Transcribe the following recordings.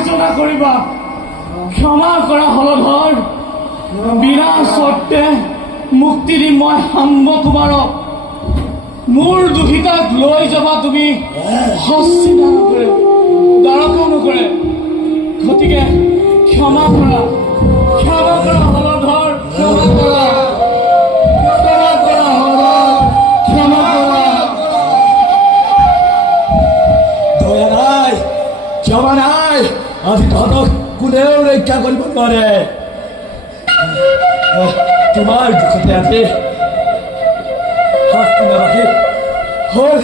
মাৰ্জনা কৰিবা। ক্ষমা কৰা হলধৰ, বিনা চৰ্তে মুক্তি দিম মই শাম্ব কুমাৰক। মোৰ দুহিতাক লৈ যাবা তুমি, হস্তিনা নকৰে, দ্বাৰকা নকৰে। গতিকে ক্ষমা কৰা, ক্ষমা কৰা হলধৰ, ক্ষমা কৰা, ক্ষমা কৰা হলধৰ, ক্ষমা কৰা। দয়া নাই, ক্ষমা নাই, আজি তহঁতক কোনেও ৰক্ষা কৰিব নোৱাৰে। তোমাৰ দুখতে আজি হস্তিনাবাসী হ'ল।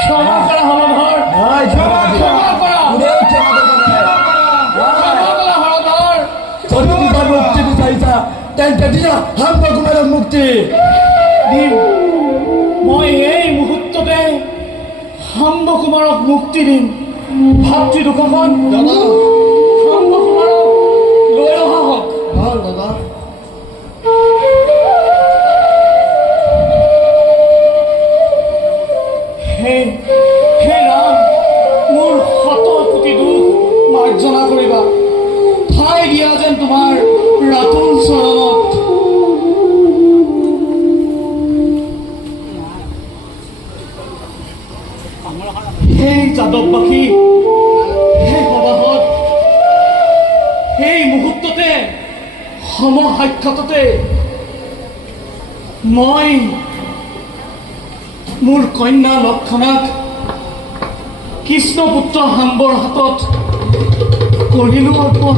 ক্ষমা কৰা হলধৰ, নাই, ক্ষমা কৰা, কোনেও ক্ষমা কৰিব নোৱাৰে। ক্ষমা কৰা হলধৰ। যদি তোমাৰ মুক্তি বিচাৰিছা তেন্তে দিয়া শাম্ব কুমাৰৰ মুক্তি। দিম, মই এই মুহূৰ্ততে শাম্ব কুমাৰক মুক্তি দিম। ভাতৃ দুখন শাম্ব কুমাৰক লৈ অহা হওক। হে ৰাম, মোৰ শত কোটি দুখ মাৰ্জনা কৰিবা। ঠাই দিয়া যেন তোমাৰ ৰাতুল চৰণত। সেই যাদৱবাসী, সেই সভাসদ, সেই মুহূৰ্ততে সমসাক্ষাততে মই মোৰ কন্যা লক্ষণাক কৃষ্ণপুত্ৰ শাম্বৰ হাতত কৰিলোঁ অৰ্পণ।